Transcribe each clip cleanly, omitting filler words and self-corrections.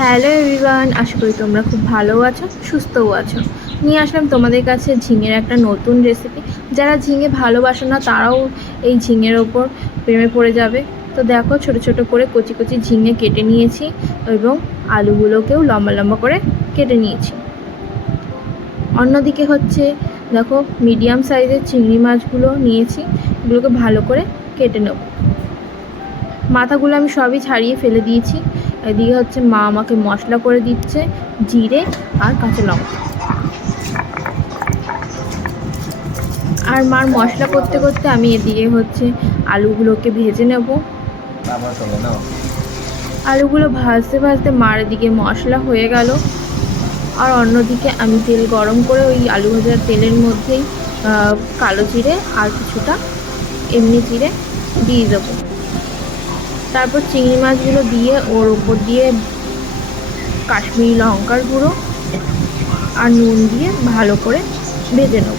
Hello everyone, আশা করি তোমরা খুব ভালো আছো, সুস্থও আছো। নিয়ে আসলাম তোমাদের কাছে ঝিঙের একটা নতুন রেসিপি। যারা ঝিঙে ভালোবাসো না তারাও এই ঝিঙের ওপর প্রেমে পড়ে যাবে। তো দেখো, ছোট ছোট করে কচি কচি ঝিঙে কেটে নিয়েছি এবং আলুগুলোকেও লম্বা লম্বা করে কেটে নিয়েছি। অন্যদিকে হচ্ছে দেখো, মিডিয়াম সাইজের চিংড়ি মাছগুলো নিয়েছি, এগুলোকে ভালো করে কেটে নেব। মাথাগুলো আমি সবই ছাড়িয়ে ফেলে দিয়েছি। এদিকে হচ্ছে মা আমাকে মশলা করে দিচ্ছে, জিরে আর কাঁচা লঙ্কা। আর মার মশলা করতে করতে আমি এদিকে হচ্ছে আলুগুলোকে ভেজে নেব। আলুগুলো ভাজতে ভাজতে মার এদিকে মশলা হয়ে গেল। আর অন্যদিকে আমি তেল গরম করে ওই আলু ভাজার তেলের মধ্যেই কালো জিরে আর কিছুটা এমনি জিরে দিয়ে দেবো। তারপর চিংড়ি মাছগুলো দিয়ে ওর উপর দিয়ে কাশ্মীরি লঙ্কার গুঁড়ো আর নুন দিয়ে ভালো করে ভেজে নেব।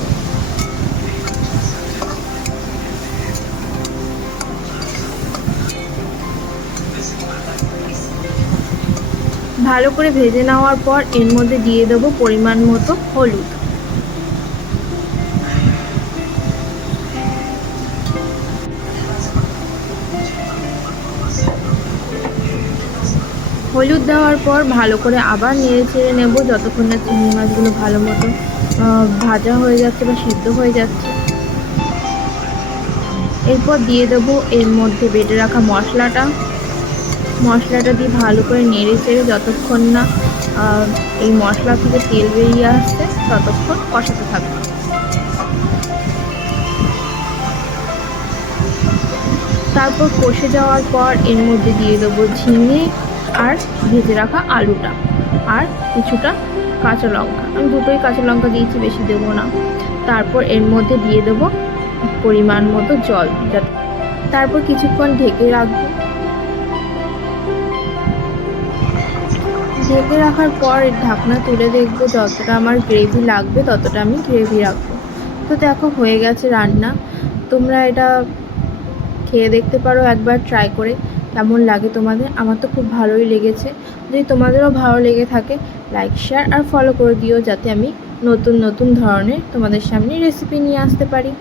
ভালো করে ভেজে নেওয়ার পর এর মধ্যে দিয়ে দেবো পরিমাণ মতো হলুদ। হলুদ দেওয়ার পর ভালো করে আবার নেড়ে চেড়ে নেব যতক্ষণ না চিংড়ি মাছগুলো ভালো মতো ভাজা হয়ে যাচ্ছে বা সিদ্ধ হয়ে যাচ্ছে। এরপর দিয়ে দেবো এর মধ্যে বেটে রাখা মশলাটা দিয়ে ভালো করে নেড়ে চেড়ে যতক্ষণ না এই মশলা থেকে তেল বেরিয়ে আসছে ততক্ষণ কষাতে থাকবে। তারপর কষে যাওয়ার পর এর মধ্যে দিয়ে দেবো ঝিঙে আর ভেজে রাখা আলুটা আর কিছুটা কাঁচা লঙ্কা। আমি দুটোই কাঁচা লঙ্কা দিয়েছি, বেশি দেবো না। তারপর এর মধ্যে দিয়ে দেবো পরিমাণ মতো জল। তারপর কিছুক্ষণ ঢেকে রাখবো। ঢেকে রাখার পর ঢাকনা তুলে দেখবো, যতটা আমার গ্রেভি লাগবে ততটা আমি গ্রেভি রাখবো। তো দেখো, হয়ে গেছে রান্না। তোমরা এটা খেয়ে দেখতে পারো একবার ট্রাই করে, কেমন লাগে তোমাদের। আমার তো খুব ভালোই লেগেছে। যদি তোমাদেরও ভালো লেগে থাকে, লাইক, শেয়ার আর ফলো করে দিও, যাতে আমি নতুন নতুন ধরনের তোমাদের সামনে রেসিপি নিয়ে আসতে পারি।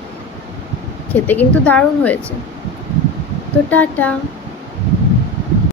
খেতে কিন্তু দারুণ হয়েছে। তো টাটা।